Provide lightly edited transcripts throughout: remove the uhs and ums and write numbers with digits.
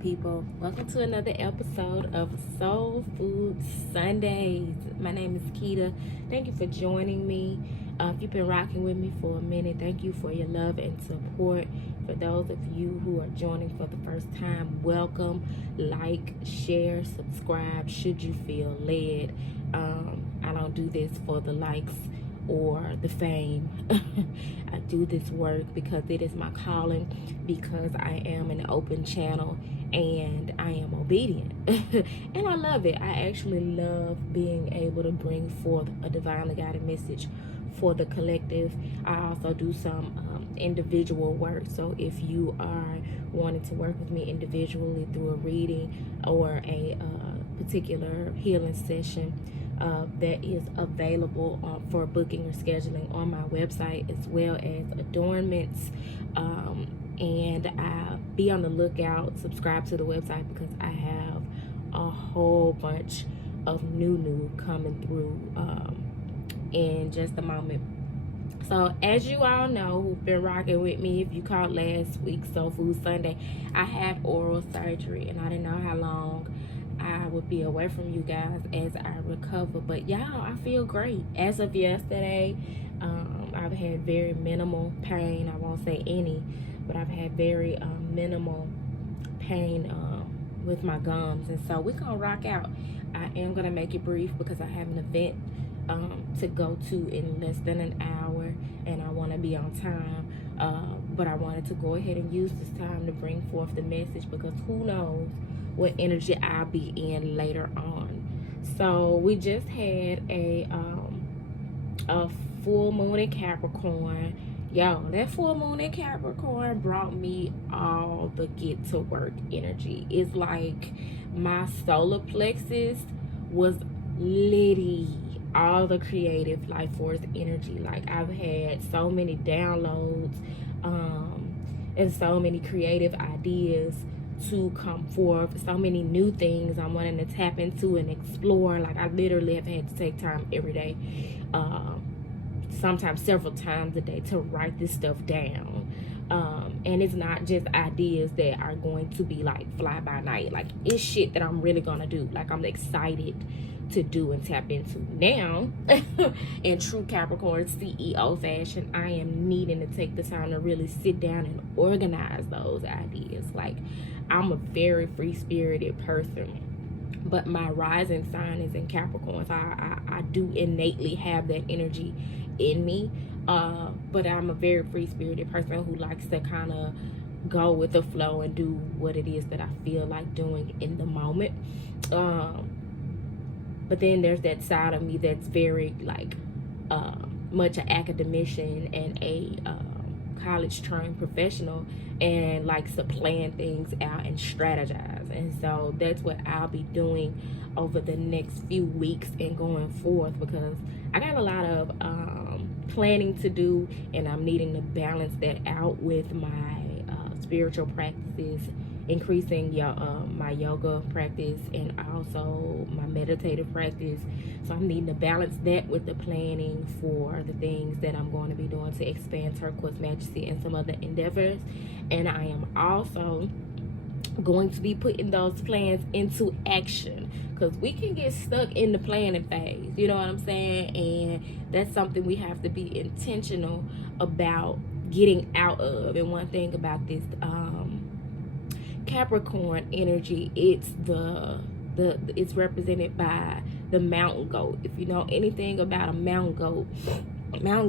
people? Welcome to another episode of Soul Food Sundays. My name is Keita. Thank you for joining me. If you've been rocking with me for a minute, thank you for your love and support. For those of you who are joining for the first time, welcome. Like, share, subscribe should you feel led. I don't do this for the likes or the fame. I do this work because it is my calling, because I am an open channel and I am obedient. And I love it. I actually love being able to bring forth a divinely guided message for the collective. I also do some individual work. So if you are wanting to work with me individually through a reading or a particular healing session, that is available for booking or scheduling on my website, as well as adornments. And be on the lookout, subscribe to the website, because I have a whole bunch of new coming through in just a moment. So as you all know, who've been rocking with me, if you caught last week's Soul Food Sunday, I had oral surgery and I didn't know how long I would be away from you guys as I recover. But y'all, I feel great. As of yesterday, I've had very minimal pain. I won't say any, but I've had very minimal pain with my gums. And so we're gonna rock out. I am gonna make it brief because I have an event to go to in less than an hour and I want to be on time. But I wanted to go ahead and use this time to bring forth the message, because who knows what energy I'll be in later on. So we just had a full moon in Capricorn. Yo, that full moon in Capricorn brought me all the get to work energy. It's like my solar plexus was litty. All the creative life force energy. Like, I've had so many downloads and so many creative ideas to come forth, so many new things I'm wanting to tap into and explore. Like, I literally have had to take time every day, sometimes several times a day, to write this stuff down. And it's not just ideas that are going to be like fly by night. Like, it's shit that I'm really gonna do. Like, I'm excited to do and tap into now. In true Capricorn CEO fashion, I am needing to take the time to really sit down and organize those ideas. Like, I'm a very free-spirited person, but my rising sign is in Capricorn, so I do innately have that energy in me. But I'm a very free-spirited person who likes to kind of go with the flow and do what it is that I feel like doing in the moment. But then there's that side of me that's very like much an academician and a college trained professional, and likes to plan things out and strategize. And so that's what I'll be doing over the next few weeks and going forth, because I got a lot of planning to do, and I'm needing to balance that out with my spiritual practices, increasing my yoga practice and also my meditative practice. So I'm needing to balance that with the planning for the things that I'm going to be doing to expand Turquoise Majesty and some other endeavors. And I am also going to be putting those plans into action, because we can get stuck in the planning phase, you know what I'm saying? And that's something we have to be intentional about getting out of. And one thing about this Capricorn energy, it's represented by the mountain goat. If you know anything about a mountain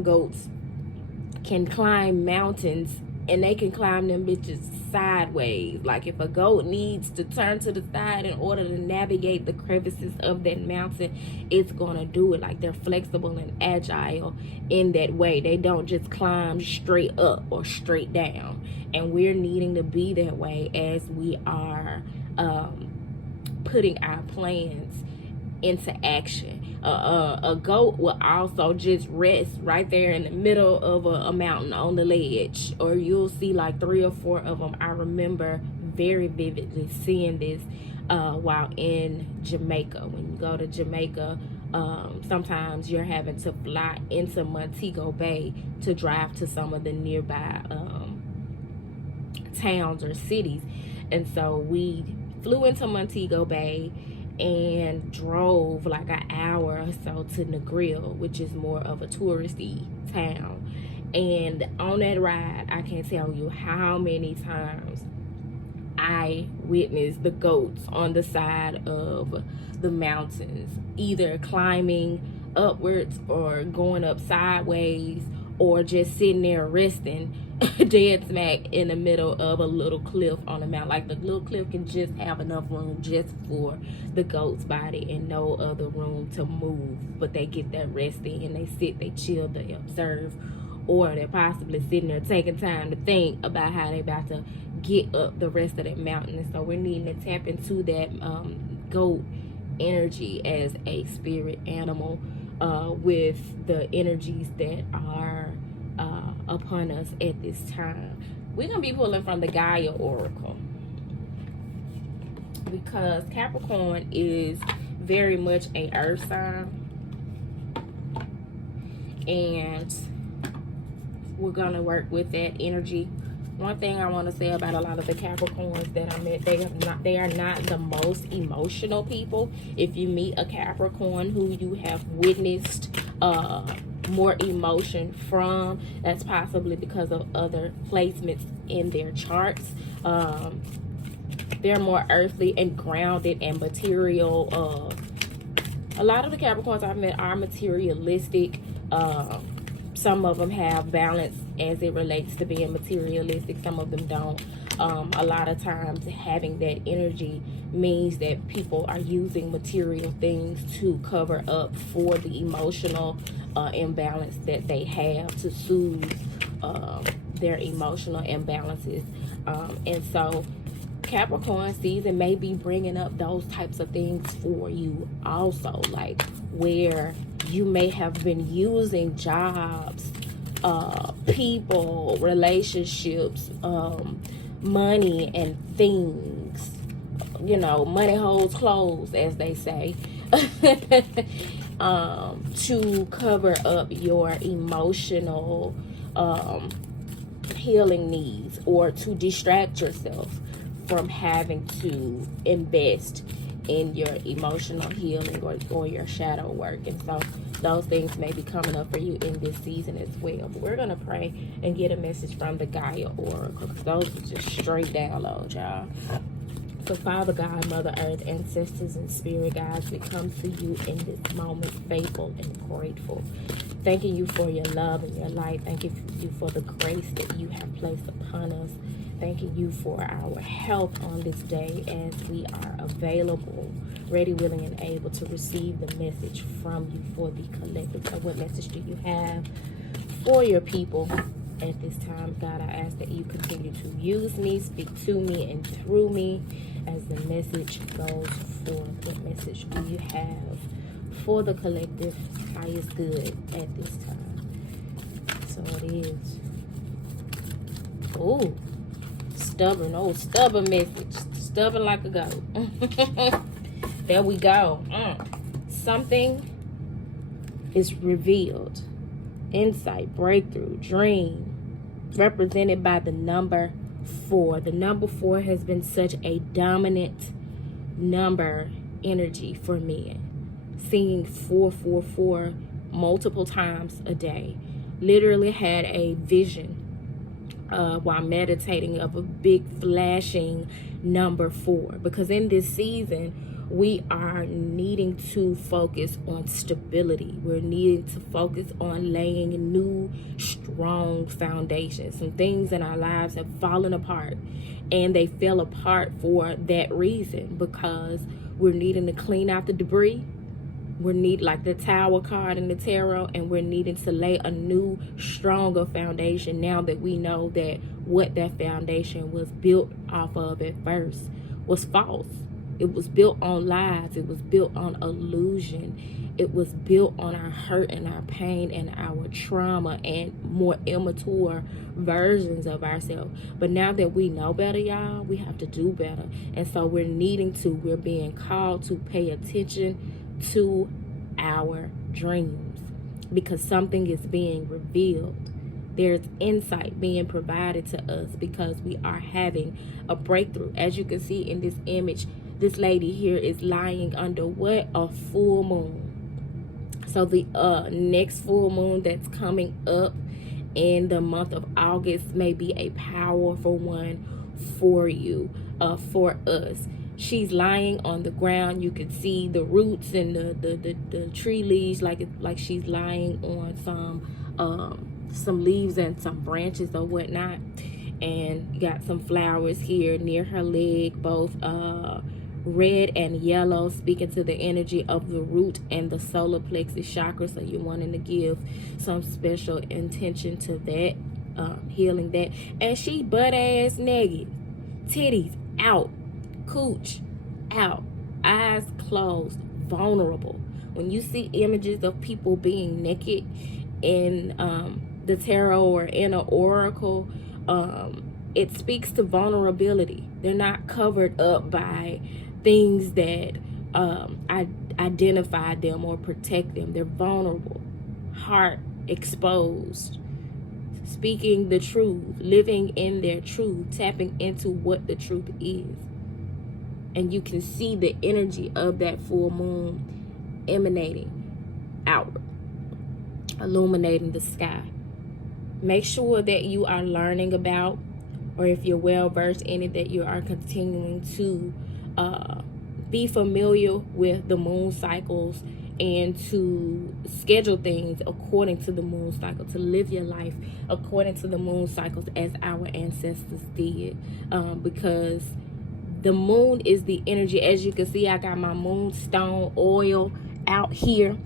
goats can climb mountains, and they can climb them bitches sideways. Like, if a goat needs to turn to the side in order to navigate the crevices of that mountain, it's gonna do it. Like, they're flexible and agile in that way. They don't just climb straight up or straight down. And we're needing to be that way as we are putting our plans into action. A goat will also just rest right there in the middle of a mountain on the ledge, or you'll see like 3 or 4 of them. I remember very vividly seeing this while in Jamaica. When you go to Jamaica, sometimes you're having to fly into Montego Bay to drive to some of the nearby towns or cities. And so we flew into Montego Bay and drove like an hour or so to Negril, which is more of a touristy town. And on that ride, I can't tell you how many times I witnessed the goats on the side of the mountains, either climbing upwards or going up sideways, or just sitting there resting dead smack in the middle of a little cliff on the mountain. Like the little cliff can just have enough room just for the goat's body and no other room to move. But they get that resting and they sit, they chill, they observe, or they're possibly sitting there taking time to think about how they about to get up the rest of that mountain. And so we're needing to tap into that goat energy as a spirit animal with the energies that are upon us at this time. We're going to be pulling from the Gaia Oracle, because Capricorn is very much a earth sign, and we're going to work with that energy. One thing I want to say about a lot of the Capricorns that I met, they are not the most emotional people. If you meet a Capricorn who you have witnessed more emotion from, that's possibly because of other placements in their charts. They're more earthly and grounded and material. A lot of the Capricorns I've met are materialistic. Some of them have balance as it relates to being materialistic. Some of them don't. A lot of times having that energy means that people are using material things to cover up for the emotional imbalance that they have, to soothe their emotional imbalances. And so Capricorn season may be bringing up those types of things for you also, like where you may have been using jobs, people, relationships, money and things. You know, money holds clothes, as they say, to cover up your emotional healing needs, or to distract yourself from having to invest in your emotional healing or your shadow work. And so those things may be coming up for you in this season as well. But we're going to pray and get a message from the Gaia Oracle, because those are just straight downloads, y'all. So Father God, Mother Earth, ancestors, and spirit guides, we come to you in this moment faithful and grateful. Thanking you for your love and your light. Thanking you for the grace that you have placed upon us. Thanking you for our help on this day as we are available, ready, willing, and able to receive the message from you for the collective. So what message do you have for your people at this time? God, I ask that you continue to use me, speak to me and through me as the message goes forth. What message do you have for the collective highest good at this time? So it is. Oh, stubborn, stubborn message. Stubborn like a goat. There we go. Something is revealed. Insight, breakthrough, dream, represented by the number 4. The number 4 has been such a dominant number energy for men. Seeing 444 multiple times a day. Literally had a vision while meditating of a big flashing number 4, because in this season we are needing to focus on stability. We're needing to focus on laying new strong foundations. Some things in our lives have fallen apart, and they fell apart for that reason, because we're needing to clean out the debris. We're need like the Tower card in the tarot, and we're needing to lay a new, stronger foundation now that we know that what that foundation was built off of at first was false. It was built on lies. It was built on illusion. It was built on our hurt and our pain and our trauma and more immature versions of ourselves. But now that we know better, y'all, we have to do better. And so we're being called to pay attention to our dreams, because something is being revealed There's insight being provided to us because we are having a breakthrough. As you can see in this image, this lady here is lying under what? A full moon. So the next full moon that's coming up in the month of August may be a powerful one for you, for us. She's lying on the ground. You can see the roots and the tree leaves, like she's lying on some leaves and some branches or whatnot. And got some flowers here near her leg, both red and yellow, speaking to the energy of the root and the solar plexus chakra. So you're wanting to give some special intention to that, healing that. And she butt ass naked, titties out, cooch out, eyes closed, vulnerable. When you see images of people being naked in the tarot or in an oracle, it speaks to vulnerability. They're not covered up by things that identify them or protect them. They're vulnerable, heart exposed, speaking the truth, living in their truth, tapping into what the truth is. And you can see the energy of that full moon emanating outward, illuminating the sky. Make sure that you are learning about, or if you're well versed in it, that you are continuing to be familiar with the moon cycles and to schedule things according to the moon cycle, to live your life according to the moon cycles as our ancestors did, because the moon is the energy. As you can see, I got my moonstone oil out here.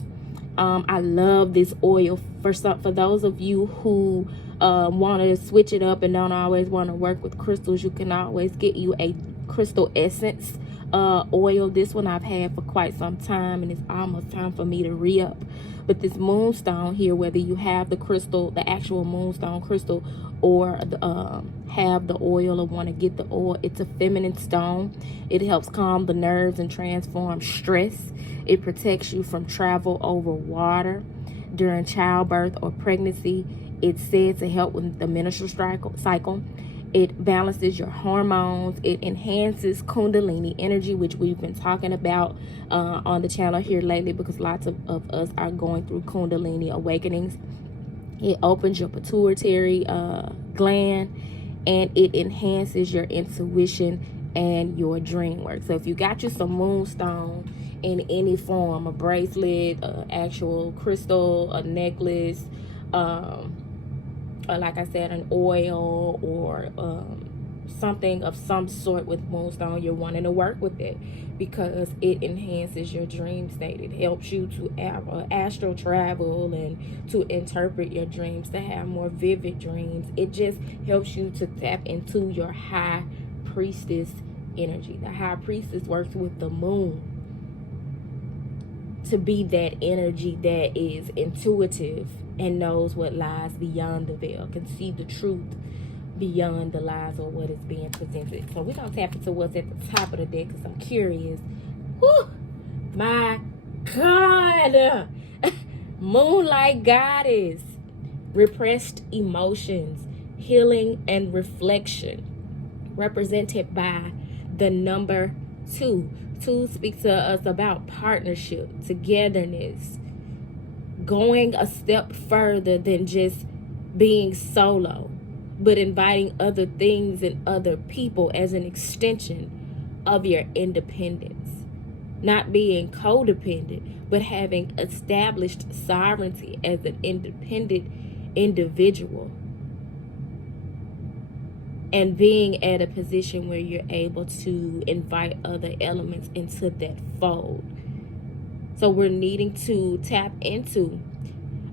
I love this oil. For those of you who want to switch it up and don't always want to work with crystals, you can always get you a crystal essence oil. This one I've had for quite some time, and it's almost time for me to re-up. But this moonstone here, whether you have the crystal, the actual moonstone crystal, or have the oil or want to get the oil, it's a feminine stone. It helps calm the nerves and transform stress. It protects you from travel over water during childbirth or pregnancy. It's said to help with the menstrual cycle. It balances your hormones. It enhances kundalini energy, which we've been talking about on the channel here lately, because lots of us are going through kundalini awakenings. It opens your pituitary gland, and it enhances your intuition and your dream work. So if you got you some moonstone in any form, a bracelet, actual crystal, a necklace, or like I said, an oil, or something of some sort with moonstone, you're wanting to work with it because it enhances your dream state. It helps you to astral travel and to interpret your dreams, to have more vivid dreams. It just helps you to tap into your high priestess energy. The high priestess works with the moon to be that energy that is intuitive and knows what lies beyond the veil, can see the truth beyond the lies or what is being presented. So we're going to tap into what's at the top of the deck because I'm curious. Whew, my God. Moonlight goddess. Repressed emotions, healing and reflection, represented by the number 2. 2 speaks to us about partnership, togetherness, going a step further than just being solo, but inviting other things and other people as an extension of your independence. Not being codependent, but having established sovereignty as an independent individual. And being at a position where you're able to invite other elements into that fold. So we're needing to tap into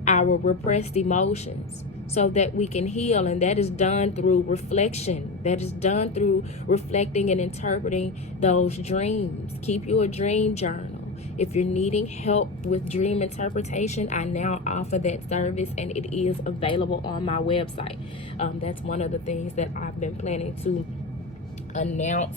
our repressed emotions so that we can heal. And that is done through reflection. That is done through reflecting and interpreting those dreams. Keep you a dream journal. If you're needing help with dream interpretation, I now offer that service, and it is available on my website. That's one of the things that I've been planning to announce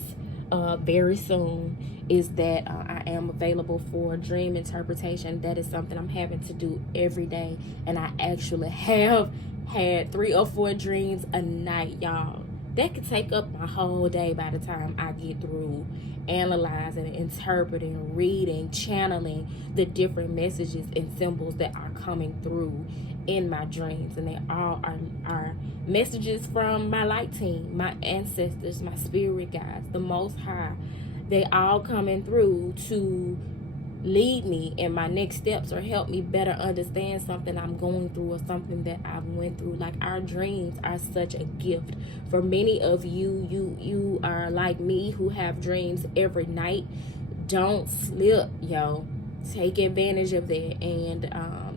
very soon, is that I am available for dream interpretation. That is something I'm having to do every day, and I actually have had 3 or 4 dreams a night, y'all. That could take up my whole day by the time I get through analyzing, interpreting, reading, channeling the different messages and symbols that are coming through in my dreams. And they all are messages from my light team, my ancestors, my spirit guides, the Most High. They all coming through to lead me in my next steps or help me better understand something I'm going through or something that I've went through. Like, our dreams are such a gift. For many of you, you are like me who have dreams every night. Don't slip, yo. Take advantage of that, and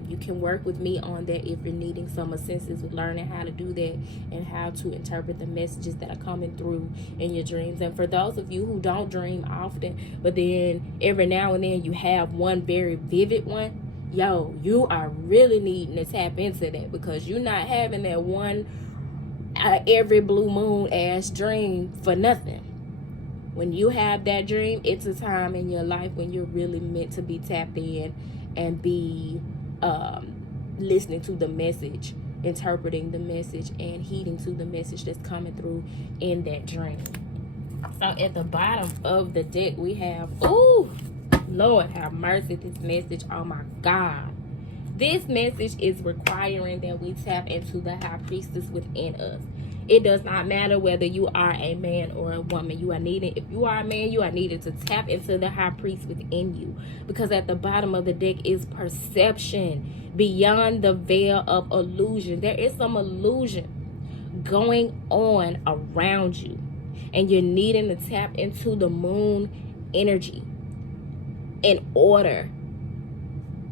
you can work with me on that if you're needing some assistance with learning how to do that and how to interpret the messages that are coming through in your dreams. And for those of you who don't dream often, but then every now and then you have one very vivid one, yo, you are really needing to tap into that, because you're not having that one every blue moon ass dream for nothing. When you have that dream, it's a time in your life when you're really meant to be tapped in and be listening to the message, interpreting the message, and heeding to the message that's coming through in that dream. So at the bottom of the deck, we have, oh, Lord have mercy, this message. Oh my God. This message is requiring that we tap into the high priestess within us. It does not matter whether you are a man or a woman. You are needed. If you are a man, you are needed to tap into the high priest within you. Because at the bottom of the deck is perception beyond the veil of illusion. There is some illusion going on around you, and you're needing to tap into the moon energy in order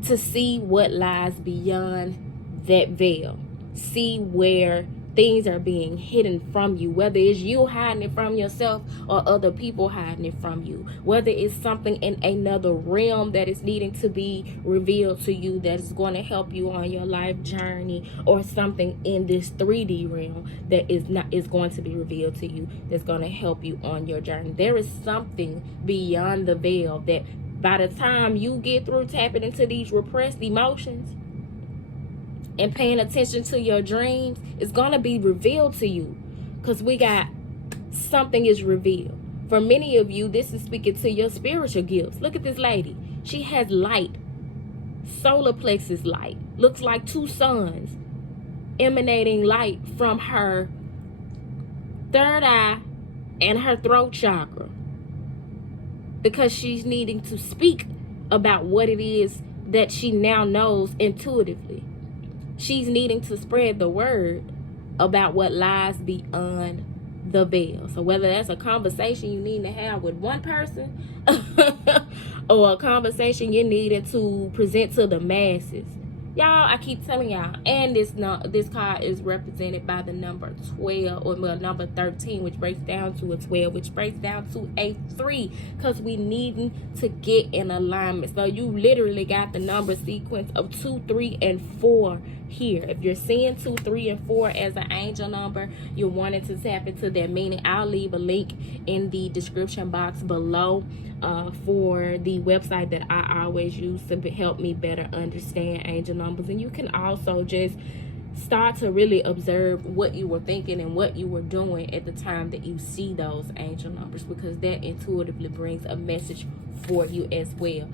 to see what lies beyond that veil. See where things are being hidden from you, whether it's you hiding it from yourself or other people hiding it from you, whether it's something in another realm that is needing to be revealed to you that is going to help you on your life journey, or something in this 3D realm that is going to be revealed to you that's going to help you on your journey. There is something beyond the veil that by the time you get through tapping into these repressed emotions and paying attention to your dreams, it's going to be revealed to you, because we got something is revealed. For many of you, this is speaking to your spiritual gifts. Look at this lady. She has light, solar plexus light. Looks like 2 suns emanating light from her third eye and her throat chakra, because she's needing to speak about what it is that she now knows intuitively. She's needing to spread the word about what lies beyond the veil. So whether that's a conversation you need to have with one person or a conversation you needed to present to the masses. Y'all, I keep telling y'all, and this card is represented by the number 12, or number 13, which breaks down to a 12, which breaks down to a 3, because we needing to get in alignment. So you literally got the number sequence of 2, 3, and 4 here. If you're seeing 2, 3, and 4 as an angel number, you're wanting to tap into that meaning. I'll leave a link in the description box below for the website that I always use to help me better understand angel numbers. And you can also just start to really observe what you were thinking and what you were doing at the time that you see those angel numbers, because that intuitively brings a message for you as well.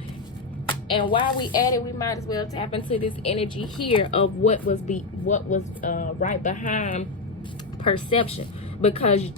And while we at it, we might as well tap into this energy here of what was right behind perception, because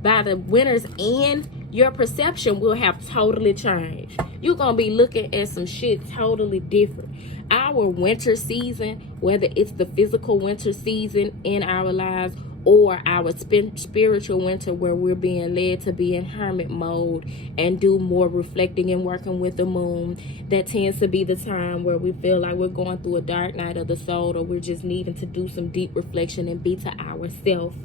by the winter's end, your perception will have totally changed. You're going to be looking at some shit totally different. Our winter season, whether it's the physical winter season in our lives or our spiritual winter, where we're being led to be in hermit mode and do more reflecting and working with the moon, that tends to be the time where we feel like we're going through a dark night of the soul, or we're just needing to do some deep reflection and be to ourselves.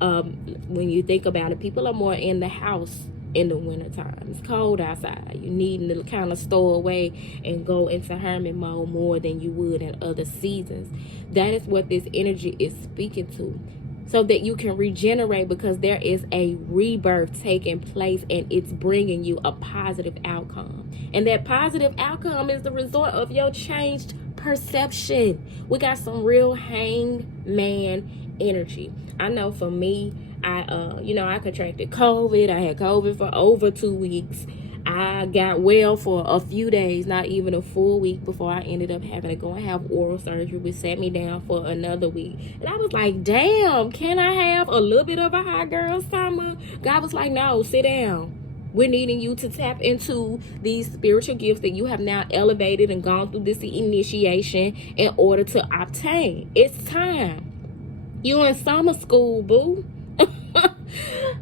When you think about it, people are more in the house in the wintertime. It's cold outside. You need to kind of stow away and go into hermit mode more than you would in other seasons. That is what this energy is speaking to, so that you can regenerate, because there is a rebirth taking place and it's bringing you a positive outcome. And that positive outcome is the result of your changed perception. We got some real hangman energy. I know for me, I contracted COVID. I had COVID for over 2 weeks. I got well for a few days, not even a full week, before I ended up having to go and have oral surgery, which sat me down for another week. And I was like, damn, can I have a little bit of a hot girl summer? God was like, no, sit down. We're needing you to tap into these spiritual gifts that you have now elevated and gone through this initiation in order to obtain. It's time. You in summer school, boo.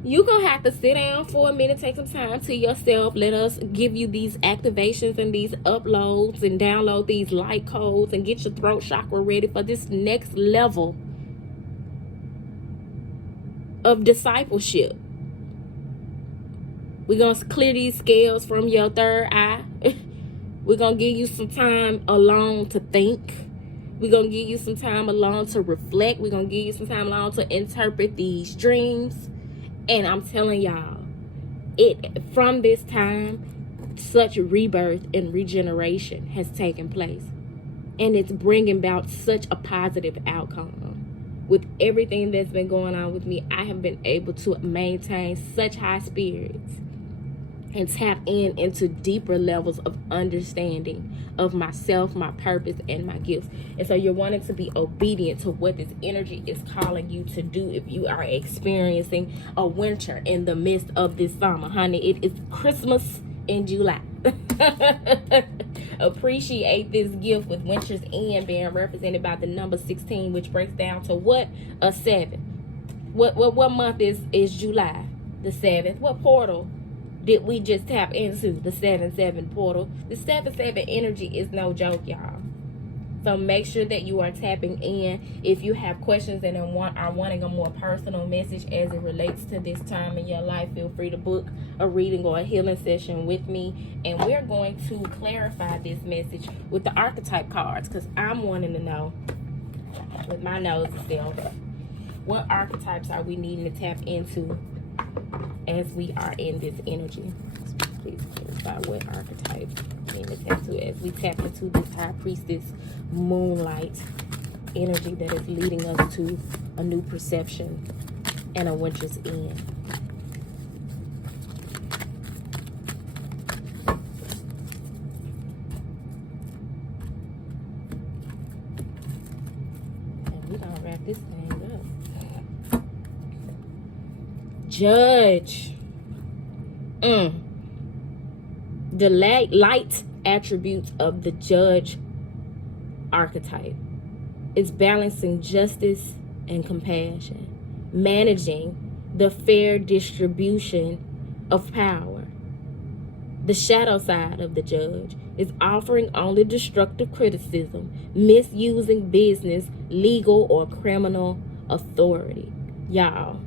You're going to have to sit down for a minute, take some time to yourself. Let us give you these activations and these uploads and download these light codes and get your throat chakra ready for this next level of discipleship. We're going to clear these scales from your third eye. We're going to give you some time alone to think. We're going to give you some time alone to reflect. We're going to give you some time alone to interpret these dreams. And I'm telling y'all, from this time, such rebirth and regeneration has taken place. And it's bringing about such a positive outcome. With everything that's been going on with me, I have been able to maintain such high spirits and tap into deeper levels of understanding of myself, my purpose, and my gifts. And so you're wanting to be obedient to what this energy is calling you to do if you are experiencing a winter in the midst of this summer. Honey, it is Christmas in July. Appreciate this gift with winter's end being represented by the number 16, which breaks down to what? A 7. What month is July? The 7th. What portal did we just tap into? The 7-7 portal. The 7-7 energy is no joke, y'all. So make sure that you are tapping in. If you have questions and are wanting a more personal message as it relates to this time in your life, feel free to book a reading or a healing session with me. And we're going to clarify this message with the archetype cards, because I'm wanting to know, with my nose self, what archetypes are we needing to tap into as we are in this energy. Please clarify what archetype we need to tap into as we tap into this high priestess moonlight energy that is leading us to a new perception and a winter's end. And we're gonna wrap this thing up. Judge. The light attributes of the judge archetype is balancing justice and compassion, managing the fair distribution of power. The shadow side of the judge is offering only destructive criticism, misusing business, legal, or criminal authority. Y'all,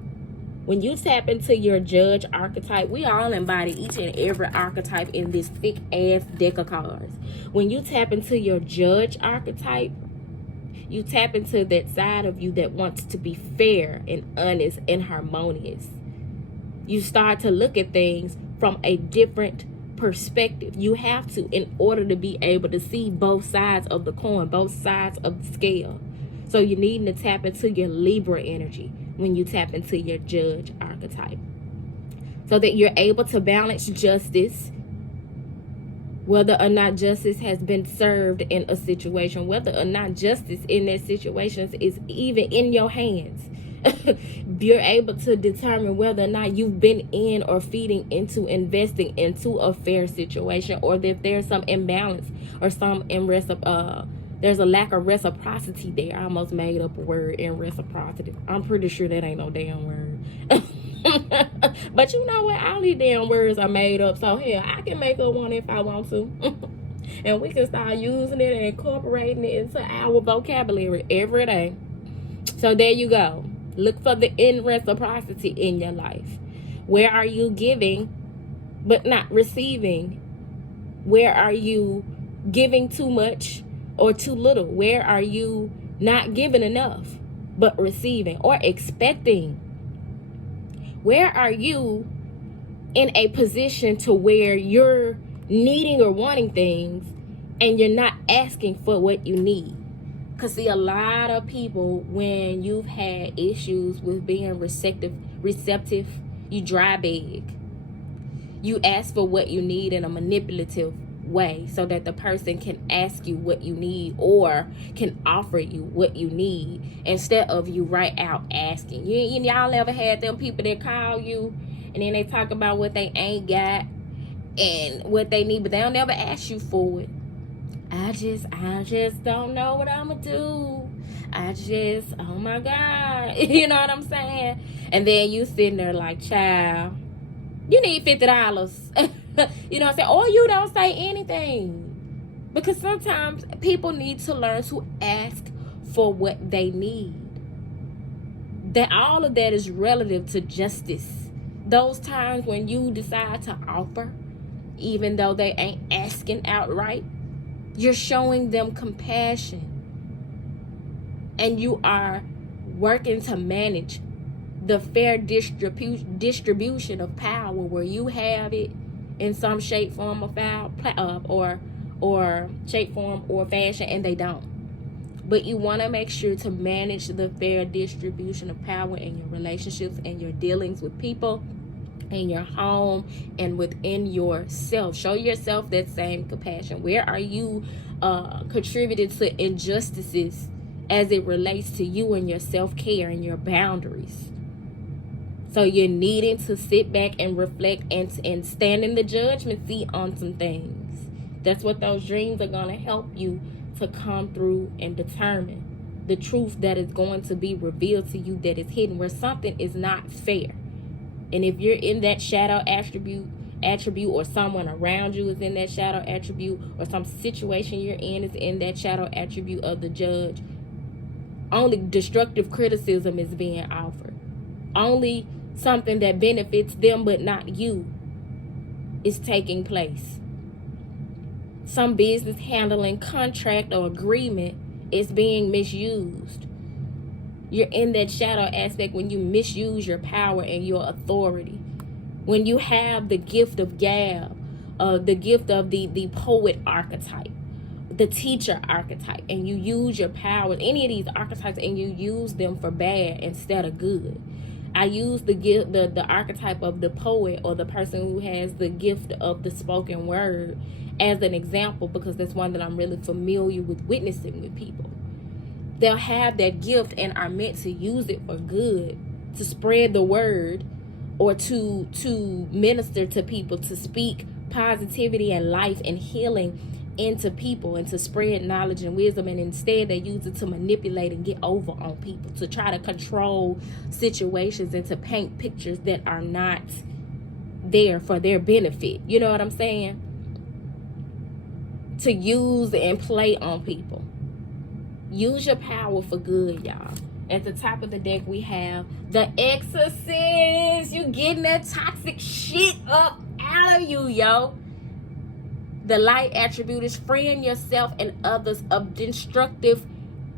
when you tap into your judge archetype, we all embody each and every archetype in this thick ass deck of cards. When you tap into your judge archetype, you tap into that side of you that wants to be fair and honest and harmonious. You start to look at things from a different perspective. You have to, in order to be able to see both sides of the coin, both sides of the scale. So you need to tap into your Libra energy when you tap into your judge archetype, so that you're able to balance justice, whether or not justice has been served in a situation, whether or not justice in that situation is even in your hands. You're able to determine whether or not you've been in or feeding into, investing into a fair situation, or if there's some imbalance or there's a lack of reciprocity there. I almost made up a word, in reciprocity. I'm pretty sure that ain't no damn word. But you know what? All these damn words are made up. So hell, I can make up one if I want to. And we can start using it and incorporating it into our vocabulary every day. So there you go. Look for the in reciprocity in your life. Where are you giving but not receiving? Where are you giving too much or too little? Where are you not giving enough but receiving or expecting? Where are you in a position to where you're needing or wanting things and you're not asking for what you need. Because see, a lot of people, when you've had issues with being receptive, you dry beg. You ask for what you need in a manipulative way so that the person can ask you what you need or can offer you what you need instead of you right out asking. Y'all ever had them people that call you and then they talk about what they ain't got and what they need, but they'll never ask you for it. I just don't know what I'm gonna do. Oh my God. You know what I'm saying? And then you sitting there like, child, you need $50. You know what I'm saying? Or you don't say anything. Because sometimes people need to learn to ask for what they need. That all of that is relative to justice. Those times when you decide to offer, even though they ain't asking outright, you're showing them compassion. And you are working to manage the fair distribution of power where you have it in some shape, form, or shape, form, or fashion, and they don't. But you want to make sure to manage the fair distribution of power in your relationships and your dealings with people, in your home, and within yourself. Show yourself that same compassion. Where are you contributing to injustices as it relates to you and your self-care and your boundaries? So you're needing to sit back and reflect and stand in the judgment seat on some things. That's what those dreams are going to help you to come through and determine the truth that is going to be revealed to you, that is hidden, where something is not fair. And if you're in that shadow attribute, or someone around you is in that shadow attribute, or some situation you're in is in that shadow attribute of the judge, only destructive criticism is being offered. Only something that benefits them but not you is taking place. Some business handling, contract, or agreement is being misused. You're in that shadow aspect when you misuse your power and your authority. When you have the gift of gab, the gift of the poet archetype, the teacher archetype, and you use your power, any of these archetypes, and you use them for bad instead of good. I use the archetype of the poet, or the person who has the gift of the spoken word, as an example, because that's one that I'm really familiar with witnessing with people. They'll have that gift and are meant to use it for good, to spread the word, or to minister to people, to speak positivity and life and healing into people, and to spread knowledge and wisdom. And instead they use it to manipulate and get over on people, to try to control situations and to paint pictures that are not there for their benefit. You know what I'm saying? To use and play on people. Use your power for good, y'all. At the top of the deck, we have the Exorcist. You getting that toxic shit up out of you, yo. The light attribute is freeing yourself and others of destructive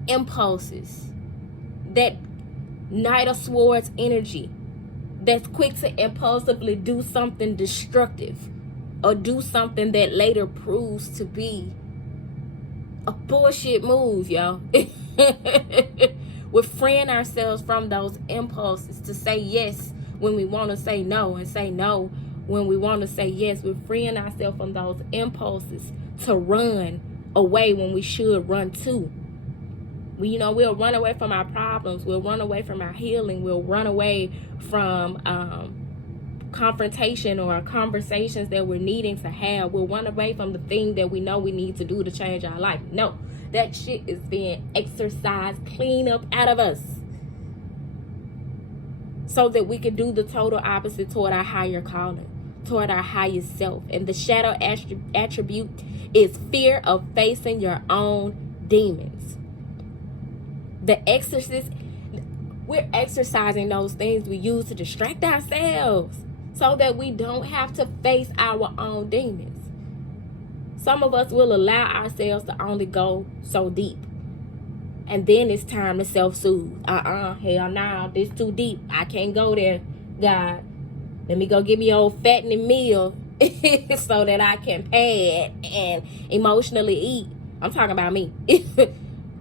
impulses. That Knight of Swords energy that's quick to impulsively do something destructive or do something that later proves to be a bullshit move, yo. We're freeing ourselves from those impulses to say yes when we want to say no, and say no when we want to say yes. We're freeing ourselves from those impulses to run away when we should run to. We'll run away from our problems. We'll run away from our healing. We'll run away from confrontation or conversations that we're needing to have. We'll run away from the thing that we know we need to do to change our life. No, that shit is being exorcised, clean up out of us, so that we can do the total opposite toward our higher calling, toward our highest self. And the shadow attribute is fear of facing your own demons. The Exorcist, we're exercising those things we use to distract ourselves so that we don't have to face our own demons. Some of us will allow ourselves to only go so deep, and then it's time to self-soothe. Hell no, this too deep. I can't go there, God. Let me go get me old fattening meal so that I can pad and emotionally eat. I'm talking about me.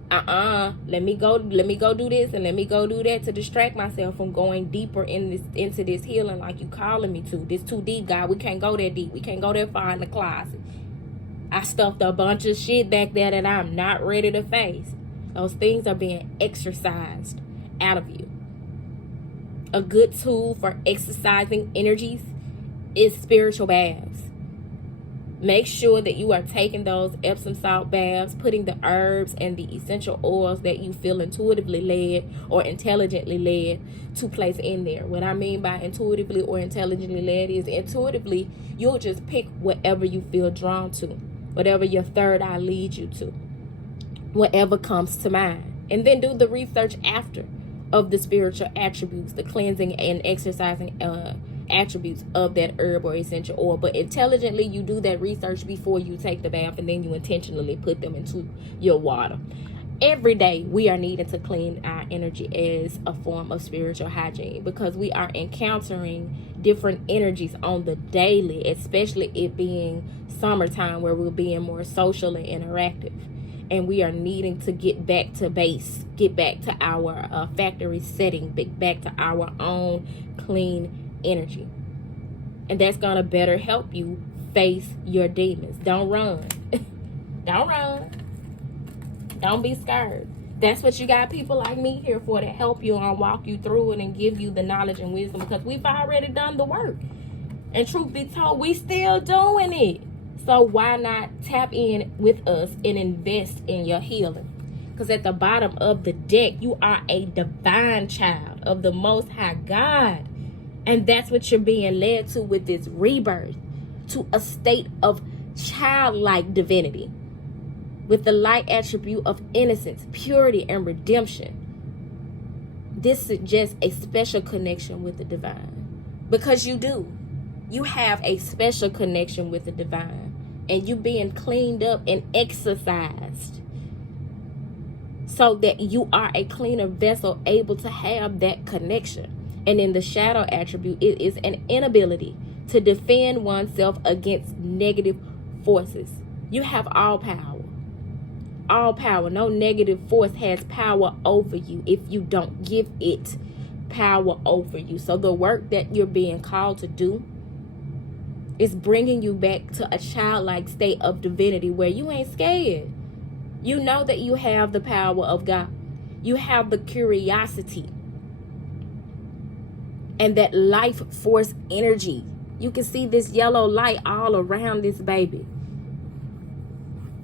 Let me go do this and let me go do that to distract myself from going deeper into this healing like you calling me to. This too deep, God. We can't go that deep. We can't go that far in the closet. I stuffed a bunch of shit back there that I'm not ready to face. Those things are being exorcised out of you. A good tool for exercising energies is spiritual baths. Make sure that you are taking those Epsom salt baths, putting the herbs and the essential oils that you feel intuitively led or intelligently led to place in there. What I mean by intuitively or intelligently led is intuitively, you'll just pick whatever you feel drawn to, whatever your third eye leads you to, whatever comes to mind. And then do the research after of the spiritual attributes, the cleansing and exercising attributes of that herb or essential oil. But intelligently, you do that research before you take the bath, and then you intentionally put them into your water. Every day we are needing to clean our energy as a form of spiritual hygiene, because we are encountering different energies on the daily, especially it being summertime where we're being more social and interactive. And we are needing to get back to base, get back to our factory setting, back to our own clean energy. And that's going to better help you face your demons. Don't run. Don't run. Don't be scared. That's what you got people like me here for, to help you and walk you through it and give you the knowledge and wisdom, because we've already done the work. And truth be told, we still doing it. So why not tap in with us and invest in your healing? Because at the bottom of the deck, you are a divine child of the Most High God. And that's what you're being led to with this rebirth, to a state of childlike divinity, with the light attribute of innocence, purity, and redemption. This suggests a special connection with the divine, because you do. You have a special connection with the divine, and you being cleaned up and exercised so that you are a cleaner vessel, able to have that connection. And in the shadow attribute, it is an inability to defend oneself against negative forces. You have all power. All power. No negative force has power over you if you don't give it power over you. So the work that you're being called to do is bringing you back to a childlike state of divinity where you ain't scared. You know that you have the power of God. You have the curiosity and that life force energy. You can see this yellow light all around this baby.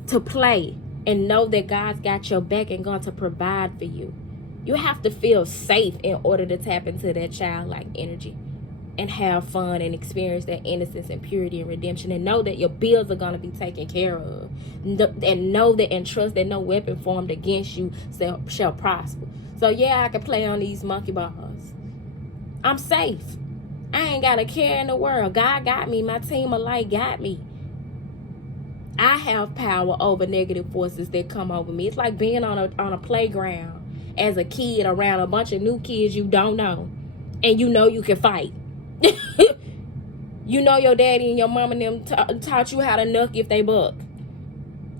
To play and know that God's got your back and going to provide for you. You have to feel safe in order to tap into that childlike energy and have fun and experience that innocence and purity and redemption, and know that your bills are going to be taken care of, and know that and trust that no weapon formed against you shall prosper. So yeah, I can play on these monkey bars. I'm safe. I ain't got a care in the world. God got me. My team of light got me. I have power over negative forces that come over me. It's like being on a playground as a kid around a bunch of new kids you don't know, and you know you can fight. You know your daddy and your mom and them taught you how to knuck if they buck.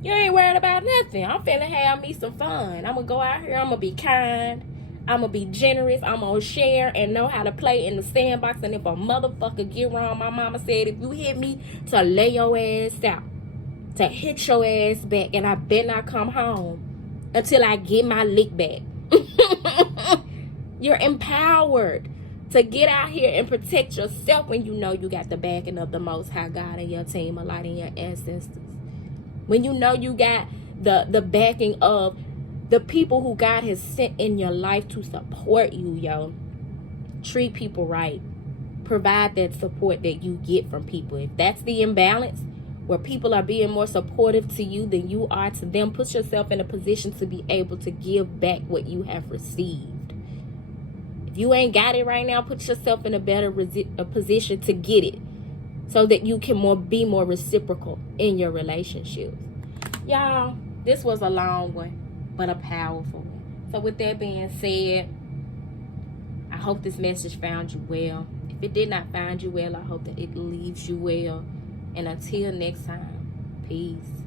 You ain't worried about nothing. I'm finna have me some fun. I'm gonna go out here. I'm gonna be kind. I'm gonna be generous. I'm gonna share and know how to play in the sandbox. And if a motherfucker get wrong, my mama said, if you hit me, to lay your ass out, to hit your ass back, and I better not come home until I get my lick back. You're empowered to get out here and protect yourself when you know you got the backing of the Most High God and your team of light and your ancestors. When you know you got the backing of the people who God has sent in your life to support you, yo. Treat people right. Provide that support that you get from people. If that's the imbalance, where people are being more supportive to you than you are to them, put yourself in a position to be able to give back what you have received. If you ain't got it right now, put yourself in a better position to get it, so that you can be more reciprocal in your relationships. Y'all, this was a long one, but a powerful one. So with that being said, I hope this message found you well. If it did not find you well, I hope that it leaves you well. And until next time, peace.